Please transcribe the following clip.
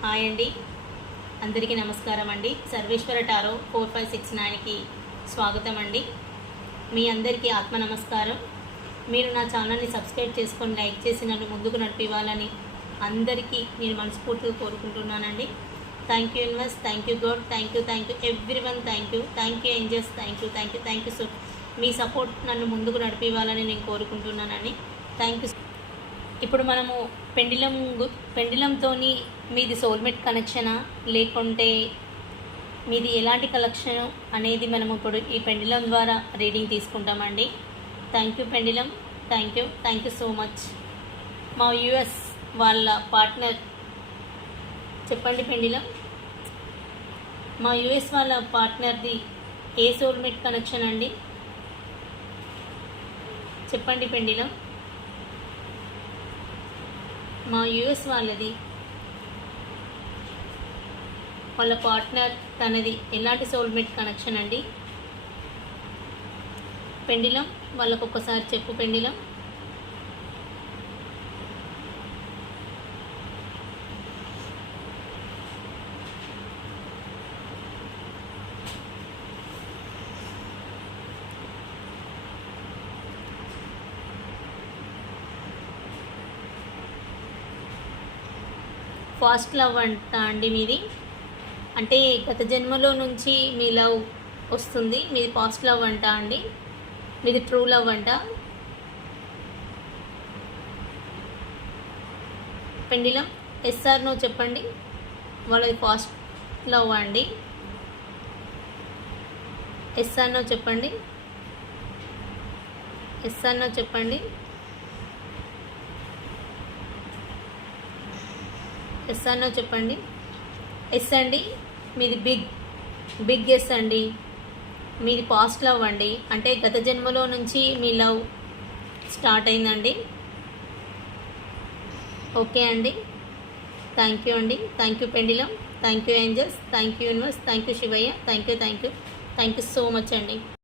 Hi అండి, అందరికీ నమస్కారం అండి. సర్వేశ్వర టారో 4569కి స్వాగతం అండి. మీ అందరికీ ఆత్మ నమస్కారం. మీరు నా ఛానల్ని సబ్స్క్రైబ్ చేసుకొని లైక్ చేసి నన్ను ముందుకు నడిపివ్వాలని అందరికీ నేను మనస్ఫూర్తిగా కోరుకుంటున్నానండి. Thank you universe, thank you God, thank you everyone, thank you angels, thank you. So me support నన్ను ముందుకు నడిపివ్వాలని నేను కోరుకుంటున్నానండి. Thank you. ఇప్పుడు మనము పెండిలంతో మీది సోల్మేట్ కనెక్షనా లేకుంటే మీది ఎలాంటి కలెక్షన్ అనేది మనము ఇప్పుడు ఈ పెండిలం ద్వారా రీడింగ్ తీసుకుంటామండి. Thank you pendulum, thank you so much. మా యూఎస్ వాళ్ళ పార్ట్నర్ చెప్పండి పెండిలం. మా యూఎస్ వాళ్ళ పార్ట్నర్ది ఏ సోల్మేట్ కనెక్షన్ అండి చెప్పండి పెండిలం. మా యూఎస్ వాళ్ళ పార్ట్నర్ తనది ఎలాంటి సోల్మేట్ కనెక్షన్ అండి పెండిలం. వాళ్ళకు ఒక్కసారి చెప్పు పెండిలం. ఫాస్ట్ లవ్ అండి మీది, అంటే గత జన్మలో నుంచి మీ లవ్ వస్తుంది. మీది ఫాస్ట్ లవ్ అండి, మీది ట్రూ లవ్ పెండిలం. ఎస్ఆర్ నో చెప్పండి. వాళ్ళది ఫాస్ట్ లవ్ అండి. ఎస్ఆర్ నో చెప్పండి. ఎస్ అన్నో చెప్పండి. ఎస్ అండి, మీది బిగ్ ఎస్ అండి. మీది పాస్ట్ లవ్ అండి, అంటే గత జన్మలో నుంచి మీ లవ్ స్టార్ట్ అయిందండి. ఓకే అండి, థ్యాంక్ యూ అండి. Thank you pendulum, thank you angels, thank you universe, thank you Shivayya, thank you so much అండి.